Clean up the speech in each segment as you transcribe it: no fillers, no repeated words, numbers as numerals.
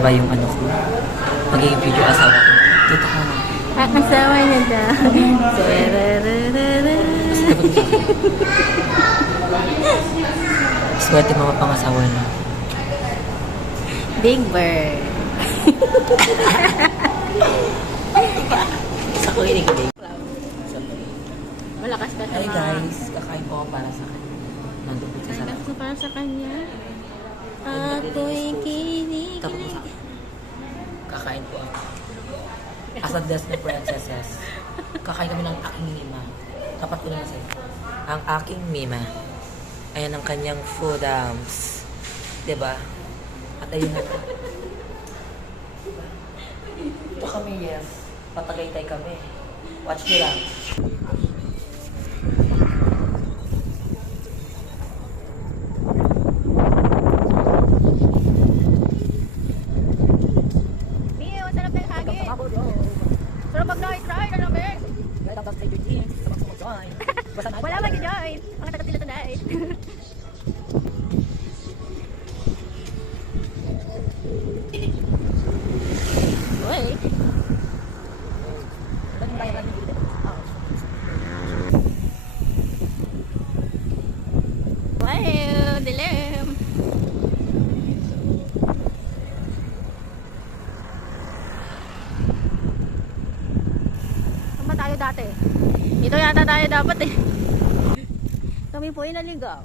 ba yung ano ko? Magiging future asawa ko. Totoo. Asawa na daw. Swerte mga pangasawa na. Big Bird. Sa ko inigilig. Malakas ka Hi guys, kakain po ako para sa akin. Nandun po sa sarap. Malakas para sa kanya. Ako'y kinig. Tapos po sa akin. Kakain po ako. As a Disney princesses. Kakain kami ng aking mima. Tapat ko naman sa'yo. Ang aking mima. Ayan ang kanyang foodams. Diba? At ayun na po. Ito kami, yes. Patagaytay kami. Watch nyo lang. Mio, sarap ng hagin. Sarap mag-night ride, ano ba? Wala mag-join. Mga taga sila tonight. Uy. Wow, dilim. Saan ba tayo dati? Dito yata tayo dapat eh. Kami po ay naligaw.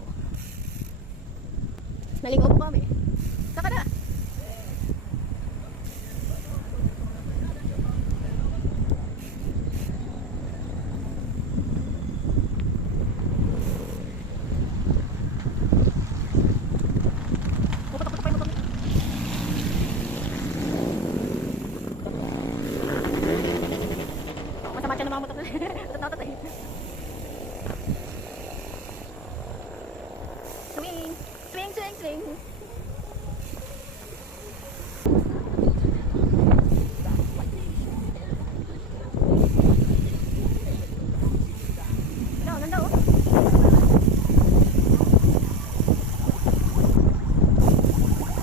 Naligaw po kami. Saka na. Masama siya ng mga motor. Tatot eh. Swing! Swing, swing, swing! No, ganda oh.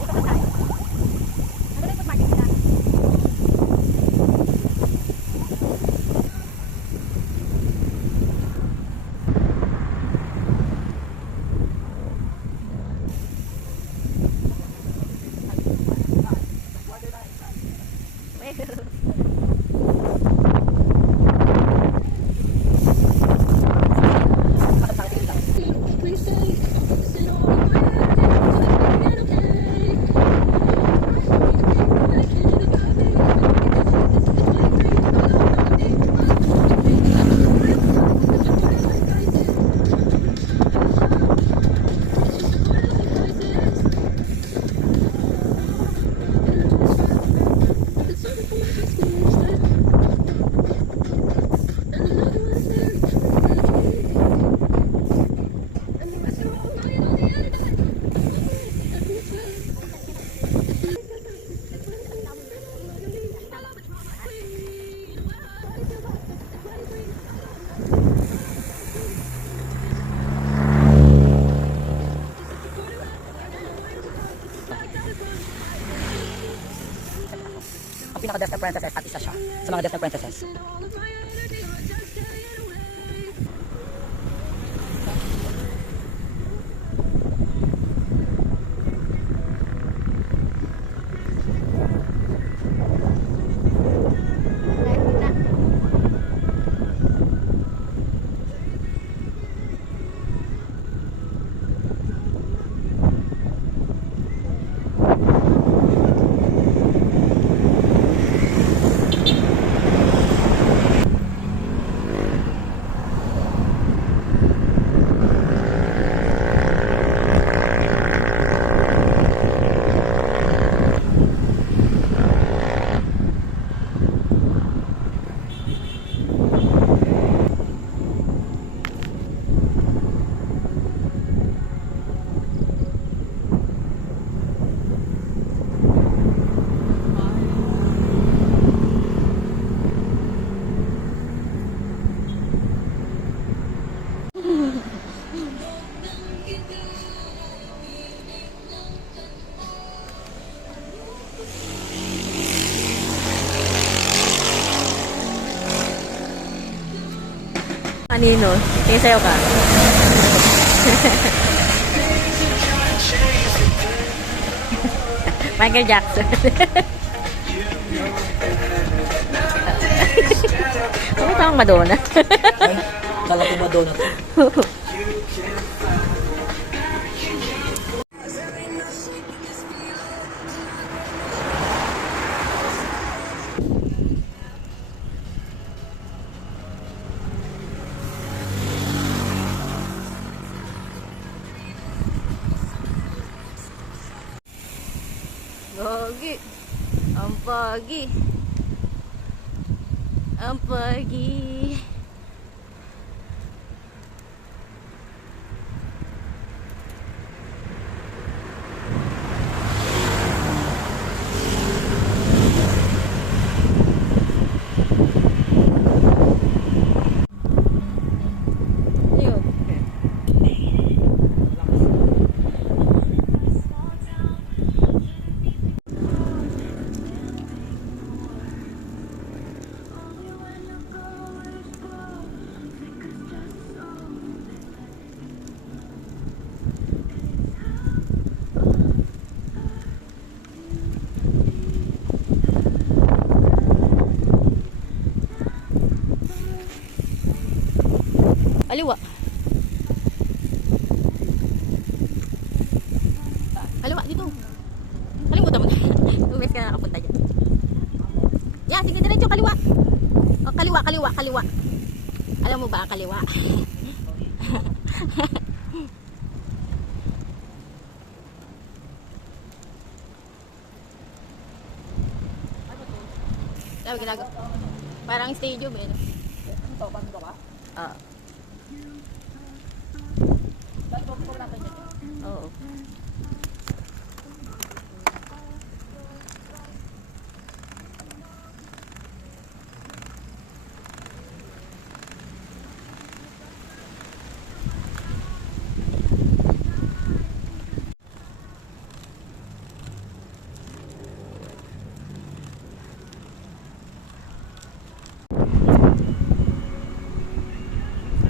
Ikot na tayo. Ano na yung market nila? Ang pinaka-Disney princesses at isa siya sa mga Disney princesses. Nino. Tingin sayo ka. Michael Jackson. Ano tawang Madonna? Ay, kala ko Madonna to. Gogi. Ang pagi. Ang pagi. Ayun. Kaliwa. Kaliwa dito. Kalimutan mo na. Umis ka na nakapunta dyan. Yeah, sige diretso kaliwa. O, kaliwa, kaliwa, kaliwa. Alam mo ba ang kaliwa? Sabi ginagawa. Parang stadium eh. Ito, paano ba? Ah. Oo.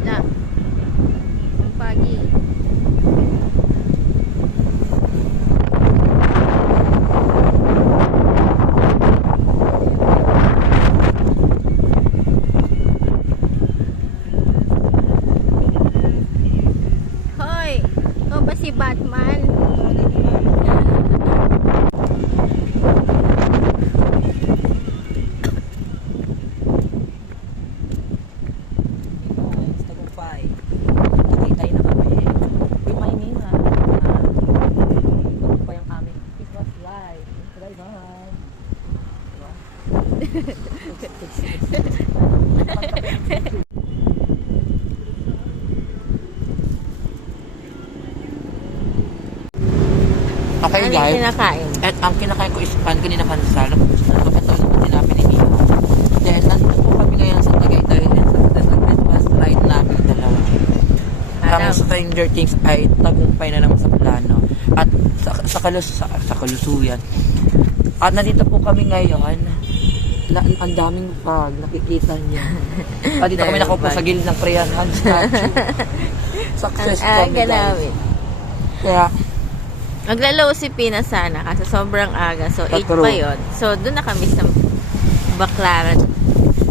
Na. Pagi. Hoy, ikaw ba si Batman? Tagumpay. Nakitay na kami. Good morning ha. Tagumpay ang aming Christmas light. Bye bye. Okay Ano yung guys, kinakain? at ang kinakain ko is pan kanina pansal. Ito naman tinapin ni Mio. Then nandito po kami ngayon sa Tagaytay and sa Christmas light namin dalawa. Ang Stranger Things ay tagumpay na naman sa plano at sa kalusuyan. At nandito po kami ngayon. Ang daming fog, nakikita niyo. At dito kami nakaupo sa gilid ng Priyanhan statue. Success kami guys. Kaya Maglalaw si Pina sana kasi sobrang aga. So, 8 True. pa yun. So, doon na kami sa Baclaran.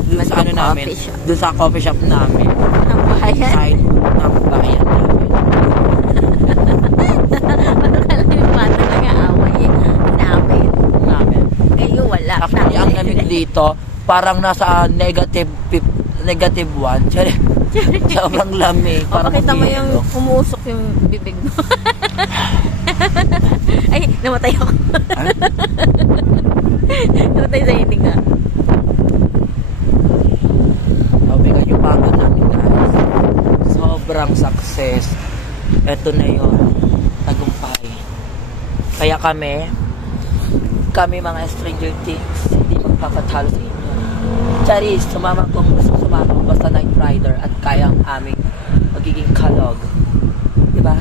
dun sa ano namin, Coffee shop. dun sa coffee shop namin. Ang bayan. Side ng bayan namin. Patakala yung bata nag-aaway eh. Namin. Kayo wala. Actually, ang lamig dito, parang nasa negative 1. Sobrang lamig. O, pakita mo yung umuusok yung bibig mo. Ay, namatay ako. Namatay sa hiting ka. Oh my God, yung pangkat namin guys. Sobrang success. Ito na yun. Tagumpay. Kaya kami mga Stranger Things, hindi magpapatalo sa inyo. Charis, sumama kung gusto sumama basta Night Rider at kaya ang aming magiging kalog. Diba?